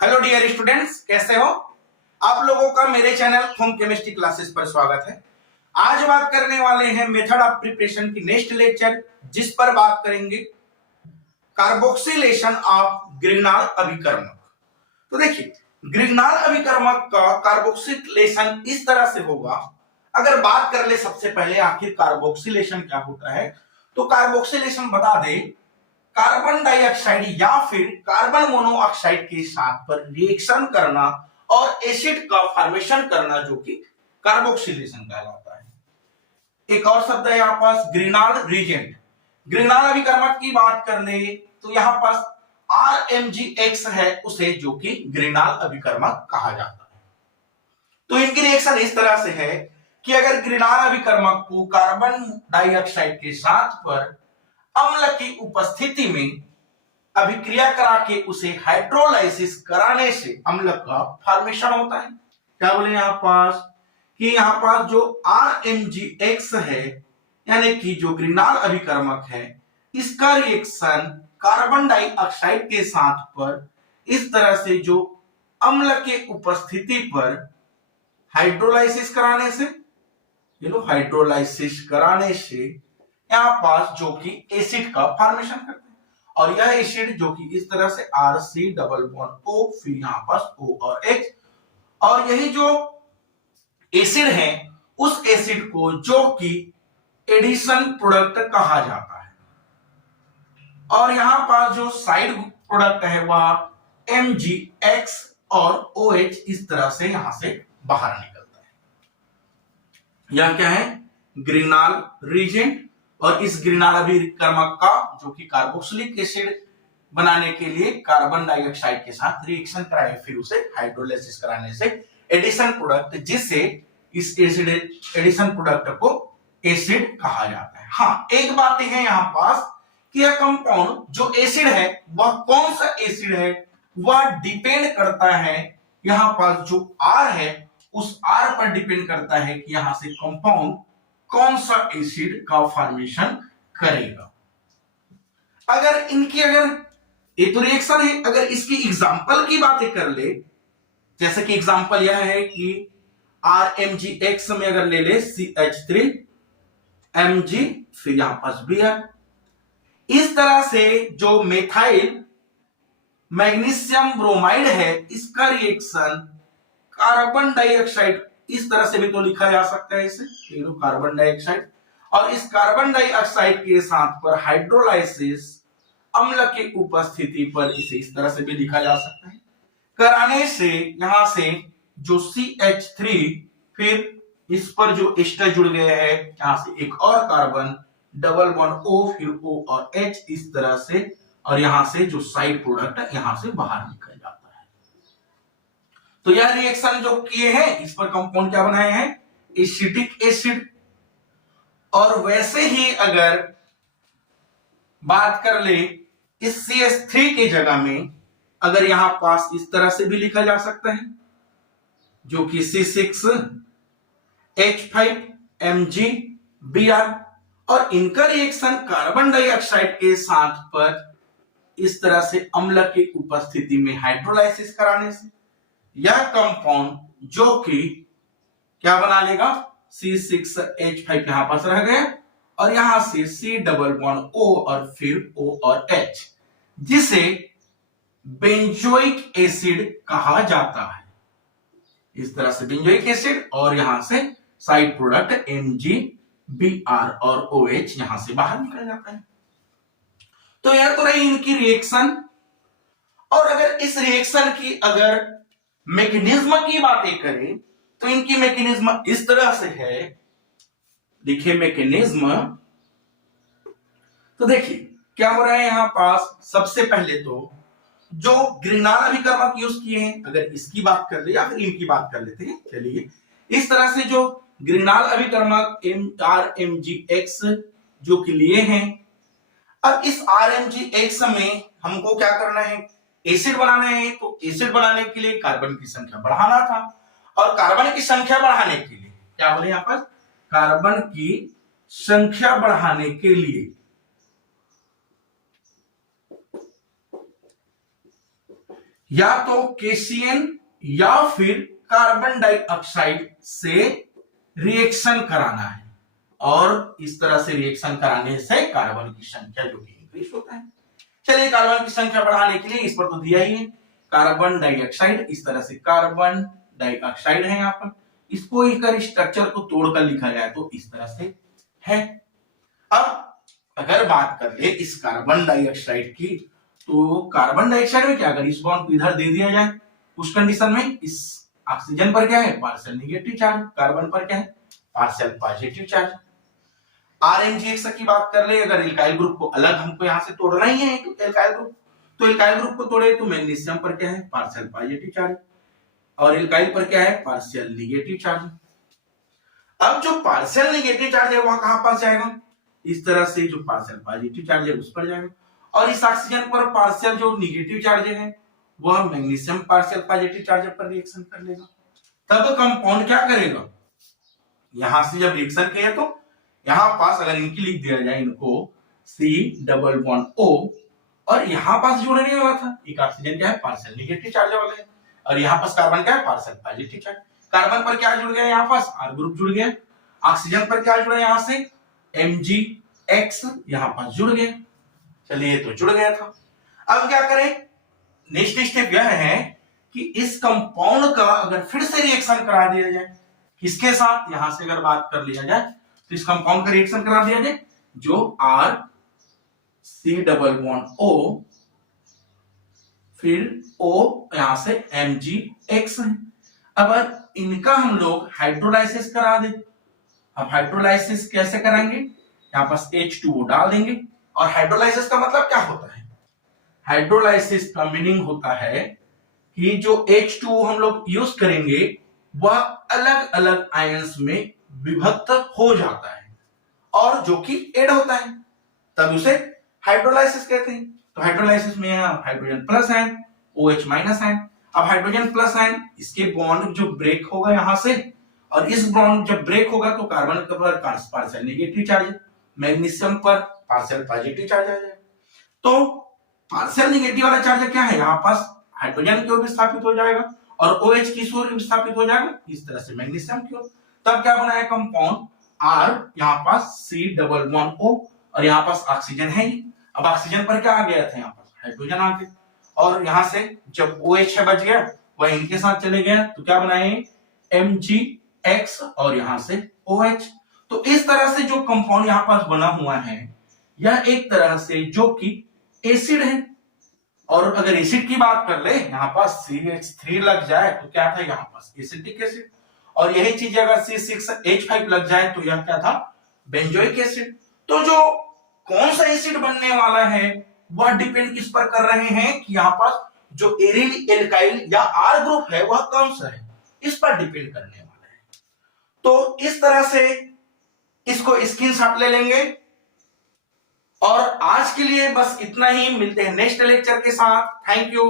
Hello dear students, कैसे हो आप लोगों का मेरे चैनल होम केमिस्ट्री क्लासेस पर स्वागत है। आज बात करने वाले हैं मेथड ऑफ प्रिपरेशन की नेक्स्ट लेक्चर, जिस पर बात करेंगे कार्बोक्सिलेशन ऑफ ग्रिग्नाल अभिकर्मक। तो देखिए, ग्रिग्नाल अभिकर्मक का कार्बोक्सिलेशन इस तरह से होगा। अगर बात कर ले सबसे पहले आखिर कार्बोक्सिलेशन क्या होता है, तो कार्बोक्सिलेशन बता दे कार्बन डाइऑक्साइड या फिर कार्बन मोनोऑक्साइड के साथ पर रिएक्शन करना और एसिड का फॉर्मेशन करना, जो कि कार्बोक्सिलेशन कहलाता है। एक और शब्द है यहाँ पास ग्रिग्नाल रीजेंट। ग्रिग्नाल अभिकर्मक की बात कर ले तो यहाँ पास RMgX है उसे, जो कि ग्रिग्नाल अभिकर्मक कहा जाता है। तो इनकी रिएक्शन इस तरह से है कि अगर ग्रिग्नाल अभिकर्मक को कार्बन डाइऑक्साइड के साथ पर अम्ल की उपस्थिति में अभिक्रिया करा के उसे हाइड्रोलाइसिस कराने से अम्ल का फॉर्मेशन होता है। क्या बोले यहाँ पास कि यहाँ पास जो RMgX है, यानी कि जो ग्रिग्नाल अभिकर्मक है, इसका रिएक्शन कार्बन डाइऑक्साइड के साथ पर इस तरह से जो अम्ल के उपस्थिति पर हाइड्रोलाइसिस कराने से, हाइड्रोलाइसिस कराने से यहाँ पास जो कि एसिड का फॉर्मेशन करते हैं। और यह एसिड जो कि इस तरह से RC डबल बॉन्ड O, फिर यहाँ पास O और H, और यही जो एसिड है उस एसिड को जो कि एडिशन प्रोडक्ट कहा जाता है। और यहाँ पास जो साइड प्रोडक्ट है वह MgX और OH इस तरह से यहां से बाहर निकलता है। यह क्या है? ग्रिग्नाल रीजेंट। और इस ग्रिग्नाल अभिकर्मक का जो कि कार्बोक्सिलिक एसिड बनाने के लिए कार्बन डाइऑक्साइड के साथ रिएक्शन कराए, फिर उसे हाइड्रोलाइसिस कराने से एडिशन प्रोडक्ट, जिससे इस एसिड एडिशन प्रोडक्ट को एसिड कहा जाता है। हाँ, एक बात है यहाँ पास कि यह कंपाउंड जो एसिड है वह कौन सा एसिड है, वह डिपेंड करता है यहाँ पास जो R है उस R पर डिपेंड करता है कि यहां से कंपाउंड कौन सा एसिड का फॉर्मेशन करेगा। अगर ये तो रिएक्शन है, अगर इसकी एग्जांपल की बातें कर ले, जैसे कि एग्जांपल यह है कि RMgX में अगर ले ले CH3 Mg, फिर यहां पास Br, इस तरह से जो मेथाइल मैग्नीशियम ब्रोमाइड है इसका रिएक्शन कार्बन डाइऑक्साइड, इस तरह से भी तो लिखा जा सकता है इसे, कार्बन डाइऑक्साइड, और इस कार्बन डाइऑक्साइड के साथ पर हाइड्रोलाइसिस अम्ल की उपस्थिति पर इसे इस तरह से भी लिखा जा सकता है। कराने से यहां से जो CH3, फिर इस पर जो एस्टर जुड़ गया है, यहां से एक और कार्बन डबल बॉन्ड O, फिर O और H इस तरह से, और यहां से जो साइड प्रोडक्ट यहां से बाहर निकल जाता है। तो यह रिएक्शन जो किए हैं इस पर कंपाउंड क्या बनाए हैं? Acetic acid. और वैसे ही अगर बात कर ले इस CH3 के जगह में, अगर यहां पास इस तरह से भी लिखा जा सकता है, जो कि C6H5Mg Br, और इनका रिएक्शन कार्बन डाइऑक्साइड के साथ पर इस तरह से अम्ल की उपस्थिति में हाइड्रोलाइसिस कराने से यह कंपाउंड जो कि क्या बना लेगा? C6H5 यहां पास रह गया, और यहां से C डबल बॉन्ड O और फिर O और H, जिसे बेंजोइक एसिड कहा जाता है। इस तरह से बेंजोइक एसिड, और यहां से साइड प्रोडक्ट MgBr और OH यहां से बाहर निकल जाता है। तो यह तो रही इनकी रिएक्शन। और अगर इस रिएक्शन की अगर मैकेनिज्म की बातें करें तो इनकी मैकेनिज्म इस तरह से है। देखिए मैकेनिज्म, तो देखिए क्या हो रहा है यहाँ पास। सबसे पहले तो जो ग्रिग्नाल अभिकर्मक यूज किए हैं, अगर इसकी बात कर ले या फिर इनकी बात कर लेते हैं, चलिए इस तरह से जो ग्रिग्नाल अभिकर्मक RMgX जो कि लिए हैं, अब इस RMgX में हमको क्या करना है? एसिड बनाना है। तो एसिड बनाने के लिए कार्बन की संख्या बढ़ाना था, और कार्बन की संख्या बढ़ाने के लिए क्या बोले यहां पर? कार्बन की संख्या बढ़ाने के लिए या तो KCN या फिर कार्बन डाइऑक्साइड से रिएक्शन कराना है, और इस तरह से रिएक्शन कराने से कार्बन की संख्या जो कि इंक्रीज होता है। चलिए कार्बन की संख्या बढ़ाने के लिए इस पर तो दिया ही है कार्बन डाइऑक्साइड, इस तरह से कार्बन डाइऑक्साइड है यहाँ पर, इसको इकर स्ट्रक्चर को तोड़कर लिखा जाए तो इस तरह से है। अब अगर बात कर ले इस कार्बन डाइऑक्साइड की, तो कार्बन डाइऑक्साइड में क्या, अगर इस बॉन्ड को इधर दे दिया जाए उस कंडीशन में इस ऑक्सीजन पर क्या है पार्शियल नेगेटिव चार्ज, कार्बन पर क्या है पार्शियल पॉजिटिव चार्ज। RMgx की बात कर ले, अगर एल्काइल ग्रुप को अलग हमको यहां से तोड़ना ही है तो एल्काइल ग्रुप को तोड़े तो मैग्नीशियम पर क्या है पार्शियल पॉजिटिव चार्ज और एल्काइल पर क्या है पार्शियल नेगेटिव चार्ज। अब जो पार्शियल नेगेटिव चार्ज है वह कहां पास जाएगा, इस तरह से जो पार्शियल पॉजिटिव चार्ज है उस पर जाएगा, और इस ऑक्सीजन पर पार्शियल जो नेगेटिव चार्ज है वह मैग्नीशियम पार्शियल पॉजिटिव चार्ज पर रिएक्शन कर लेगा। तब कंपाउंड क्या करेगा, यहां से जब रिएक्शन किया तो यहां पास अगर इनकी लिख दिया जाए इनको C++O, और यहां पास जुड़ने वाला था एक ऑक्सीजन क्या है पार्शियल नेगेटिव चार्ज वाला है, और यहां पास कार्बन क्या है पार्शियल पॉजिटिव चार्ज। कार्बन पर क्या जुड़ गया यहाँ पास R ग्रुप जुड़ गया, ऑक्सीजन पर क्या जुड़ा यहां से MgX यहां पास जुड़ गया। चलिए तो जुड़ गया था। अब क्या करें, नेक्स्ट स्टेप यह है कि इस कंपाउंड का अगर फिर से रिएक्शन करा दिया जाए, किसके साथ, यहां से अगर बात कर लिया जाए तो इस कंपाउंड का रिएक्शन करा दिया जाए जो RC++O फिर O यहां से MgX है। अब इनका हम लोग हाइड्रोलाइसिस करा दें। अब हाइड्रोलाइसिस कैसे कराएंगे, यहां पास H2O डाल देंगे, और हाइड्रोलाइसिस का मतलब क्या होता है, हाइड्रोलाइसिस का मीनिंग होता है कि जो H2O हम लोग यूज करेंगे वह अलग अलग आयंस में विभक्त हो जाता है और जो कि ऐड होता है, तब उसे हाइड्रोलाइसिस कहते हैं। तो हाइड्रोलाइसिस में hydrogen plus ion OH minus ion, अब हाइड्रोजन प्लस आयन इसके बॉन्ड जो ब्रेक होगा यहां से, और इस बॉन्ड जब ब्रेक होगा तो कार्बन पर पार्शियल नेगेटिव चार्ज, मैग्नीशियम पर पार्शियल पॉजिटिव चार्ज आ जाएगा। तो पार्शियल नेगेटिव वाला चार्ज क्या है, यहाँ पास हाइड्रोजन की ओर विस्थापित हो जाएगा और OH की ओर विस्थापित हो जाएगा, इस तरह से मैग्नीशियम की ओर। तब क्या बनाया कंपाउंड R, यहाँ पास C++O, और यहाँ पास ऑक्सीजन है ही। अब ऑक्सीजन पर क्या आ गया था, यहाँ पास हाइड्रोजन आ गया, और यहाँ से जब OH बच गया वह इनके साथ चले गया तो क्या बनाए MgX और यहाँ से OH। तो इस तरह से जो कंपाउंड यहाँ पास बना हुआ है यह एक तरह से जो कि एसिड है, और अगर एसिड की बात कर ले यहाँ पास CH3 लग जाए तो क्या था यहाँ पास एसिटिक एसिड, और यही चीज अगर C6H5 लग जाए तो यह क्या था बेंजोइक एसिड। तो जो कौन सा एसिड बनने वाला है वह डिपेंड किस पर कर रहे हैं कि यहाँ पास जो एरिल एल्काइल या R ग्रुप है वह कौन सा है, इस पर डिपेंड करने वाला है। तो इस तरह से इसको स्क्रीनशॉट ले लेंगे, और आज के लिए बस इतना ही, मिलते हैं नेक्स्ट लेक्चर के साथ। Thank you.